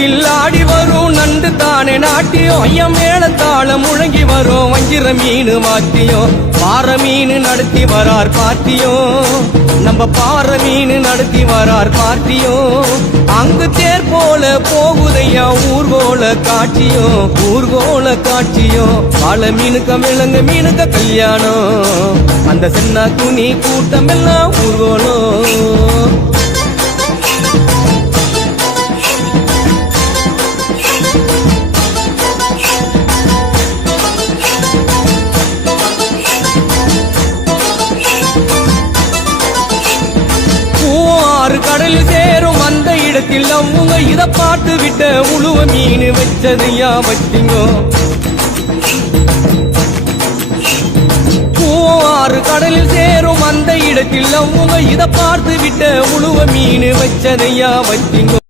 வீட்டில் ஆடி வரும் நண்டு தானே நாட்டியம் ஐயம் மேளத்தாளம் முழங்கி வரும் வஞ்சிர மீன் வாத்தியம் பாறை மீன் நடத்தி வரார் பாட்டியும் நம்ம பாறை மீன் நடத்தி வரார் பாட்டியும் அங்கு தேர் போல போகுதையா ஊர்கோல காட்சியும் பால மீனுக்க விலங்கு மீனுக்க கல்யாணம் அந்த சின்ன துணி கூட்டம் எல்லாம் ஊர்கோலம் கடலில் சேரும் அந்த இடத்தில் அவங்க இத பார்த்து விட்ட உழுவ மீன் வச்சதையா வச்சிங்கோ ஆறு கடலில் சேரும் அந்த இடத்தில் அவங்க இத பார்த்து விட்ட உழுவ மீன் வச்சதையா வச்சிங்கோ